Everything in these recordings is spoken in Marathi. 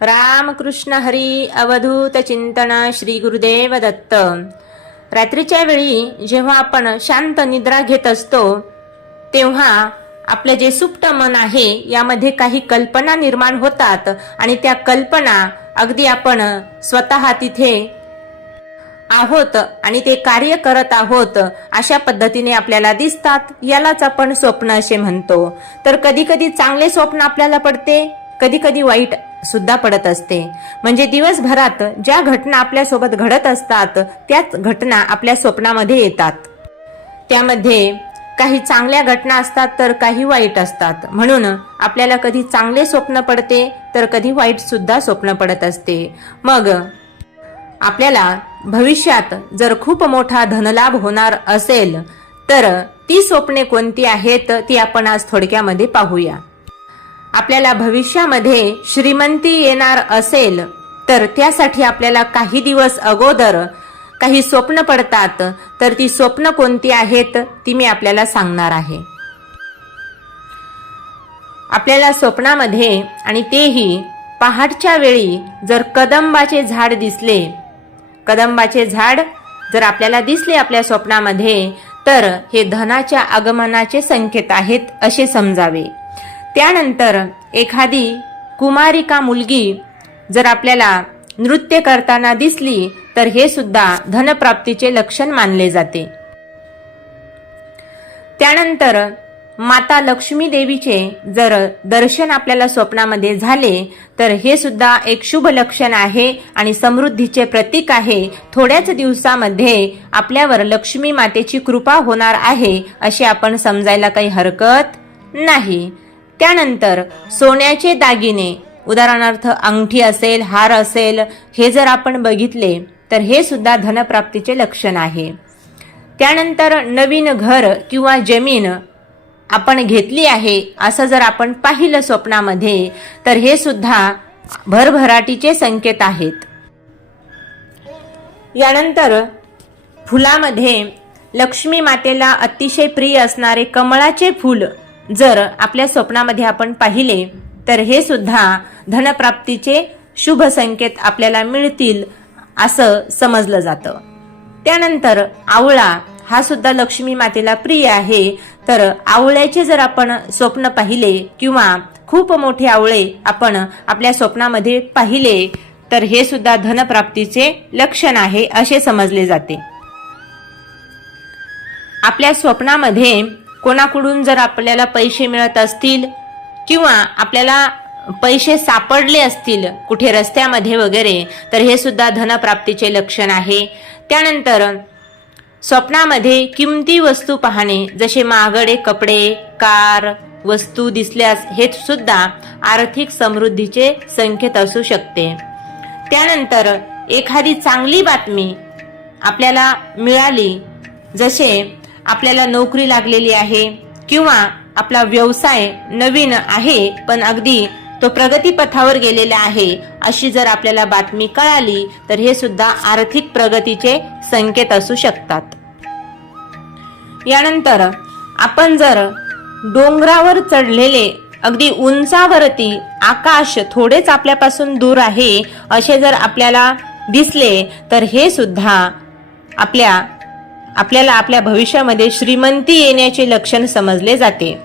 रामकृष्ण हरी अवधूत चिंतन श्री गुरुदेव दत्त. रात्रीच्या वेळी जेव्हा आपण शांत निद्रा घेत असतो तेव्हा आपलं जे सुप्त मन आहे यामध्ये काही कल्पना निर्माण होतात आणि त्या कल्पना अगदी आपण स्वतः तिथे आहोत आणि ते कार्य करत आहोत अशा पद्धतीने आपल्याला दिसतात यालाच आपण स्वप्न असे म्हणतो. तर कधी कधी चांगले स्वप्न आपल्याला पडते कधी कधी वाईट सुद्धा पडत असते. म्हणजे दिवसभरात ज्या घटना आपल्यासोबत घडत असतात त्याच घटना आपल्या स्वप्नामध्ये येतात. त्यामध्ये काही चांगल्या घटना असतात तर काही वाईट असतात. म्हणून आपल्याला कधी चांगले स्वप्न पडते तर कधी वाईट सुद्धा स्वप्न पडत असते. मग आपल्याला भविष्यात जर खूप मोठा धनलाभ होणार असेल तर ती स्वप्ने कोणती आहेत ती आपण आज थोडक्यामध्ये पाहूया. आपल्याला भविष्यामध्ये श्रीमंती येणार असेल तर त्यासाठी आपल्याला काही दिवस अगोदर काही स्वप्न पडतात तर ती स्वप्न कोणती आहेत ती मी आपल्याला सांगणार आहे. आपल्याला स्वप्नामध्ये आणि तेही पहाटच्या वेळी जर कदंबाचे झाड दिसले कदंबाचे झाड जर आपल्याला दिसले आपल्या स्वप्नामध्ये तर हे धनाच्या आगमनाचे संकेत आहेत असे समजावे. त्यानंतर एखादी कुमारिका मुलगी जर आपल्याला नृत्य करताना दिसली तर हे सुद्धा धनप्राप्तीचे लक्षण मानले जाते. त्यानंतर माता लक्ष्मी देवीचे जर दर्शन आपल्याला स्वप्नामध्ये झाले तर हे सुद्धा एक शुभ लक्षण आहे आणि समृद्धीचे प्रतीक आहे. थोड्याच दिवसामध्ये आपल्यावर लक्ष्मी मातेची कृपा होणार आहे असे आपण समजायला काही हरकत नाही. त्यानंतर सोन्याचे दागिने उदाहरणार्थ अंगठी असेल हार असेल हे जर आपण बघितले तर हे सुद्धा धनप्राप्तीचे लक्षण आहे. त्यानंतर नवीन घर किंवा जमीन आपण घेतली आहे असं जर आपण पाहिलं स्वप्नामध्ये तर हे सुद्धा भरभराटीचे संकेत आहेत. यानंतर फुलामध्ये लक्ष्मी मातेला अतिशय प्रिय असणारे कमळाचे फूल जर आपल्या स्वप्नामध्ये आपण पाहिले तर हे सुद्धा धनप्राप्तीचे शुभ संकेत आपल्याला मिळतील असं समजलं जातं. त्यानंतर आवळा हा सुद्धा लक्ष्मी मातेला प्रिय आहे. तर आवळ्याचे जर आपण स्वप्न पाहिले किंवा खूप मोठे आवळे आपण आपल्या स्वप्नामध्ये पाहिले तर हे सुद्धा धनप्राप्तीचे लक्षण आहे असे समजले जाते. आपल्या स्वप्नामध्ये कोणाकडून जर आपल्याला पैसे मिळत असतील किंवा आपल्याला पैसे सापडले असतील कुठे रस्त्यामध्ये वगैरे तर हे सुद्धा धनप्राप्तीचे लक्षण आहे. त्यानंतर स्वप्नामध्ये किमती वस्तू पाहणे जसे महागडे कपडे कार वस्तू दिसल्यास हे सुद्धा आर्थिक समृद्धीचे संकेत असू शकते. त्यानंतर एखादी चांगली बातमी आपल्याला मिळाली जसे आपल्याला नोकरी लागलेली आहे किंवा आपला व्यवसाय नवीन आहे पण अगदी तो प्रगतीपथावर गेलेला आहे अशी जर आपल्याला बातमी कळाली तर हे सुद्धा आर्थिक प्रगतीचे संकेत असू शकतात. यानंतर आपण जर डोंगरावर चढलेले अगदी उंचावरती आकाश थोडेच आपल्यापासून दूर आहे असे जर आपल्याला दिसले तर हे सुद्धा आपल्या आपल्याला आपल्या भविष्यामध्ये श्रीमंती येण्याचे लक्षण समजले जाते.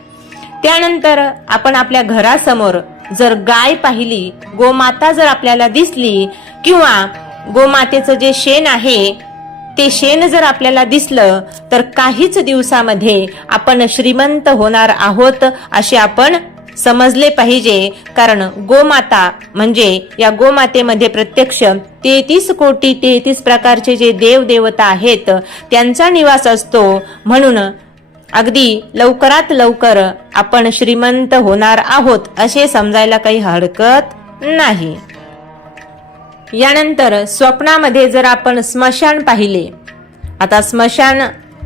त्यानंतर आपण आपल्या घरासमोर जर गाय पाहिली गोमाता जर आपल्याला दिसली किंवा गोमातेचं जे शेण आहे ते शेण जर आपल्याला दिसलं तर काहीच दिवसामध्ये आपण श्रीमंत होणार आहोत असे आपण समजले पाहिजे. कारण गोमाता म्हणजे या गोमातेमध्ये प्रत्यक्ष तेहतीस कोटी तेहतीस प्रकारचे जे देव देवता आहेत त्यांचा निवास असतो. म्हणून अगदी लवकरात लवकर आपण श्रीमंत होणार आहोत असे समजायला काही हरकत नाही. यानंतर स्वप्नामध्ये जर आपण स्मशान पाहिले आता स्मशान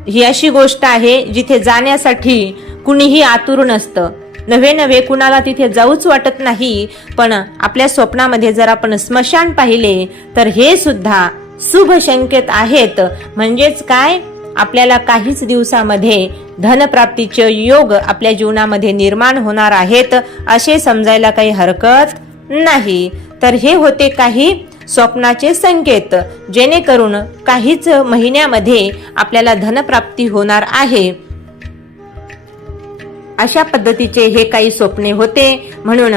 ही अशी गोष्ट आहे जिथे जाण्यासाठी कुणीही आतुर नसतं. नवे नवे कुणाला तिथे जाऊच वाटत नाही. पण आपल्या स्वप्नामध्ये जर आपण स्मशान पाहिले तर हे सुद्धा शुभ संकेत आहेत. म्हणजेच काय? आपल्याला काहीच दिवसामध्ये धनप्राप्तीचे योग आपल्या जीवनामध्ये निर्माण होणार आहेत असे समजायला काही हरकत नाही. तर हे होते काही स्वप्नाचे संकेत जेणेकरून काहीच महिन्यामध्ये आपल्याला धनप्राप्ती होणार आहे. अशा पद्धतीचे हे काही स्वप्ने होते. म्हणून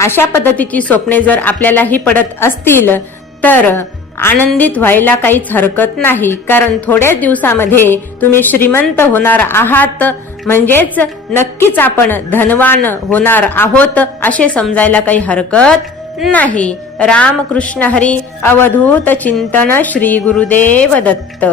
अशा पद्धतीची स्वप्ने जर आपल्यालाही पडत असतील तर आनंदित व्हायला काहीच हरकत नाही. कारण थोड्याच दिवसामध्ये तुम्ही श्रीमंत होणार आहात. म्हणजेच नक्कीच आपण धनवान होणार आहोत असे समजायला काही हरकत नाही. रामकृष्ण हरी अवधूत चिंतन श्री गुरुदेव दत्त.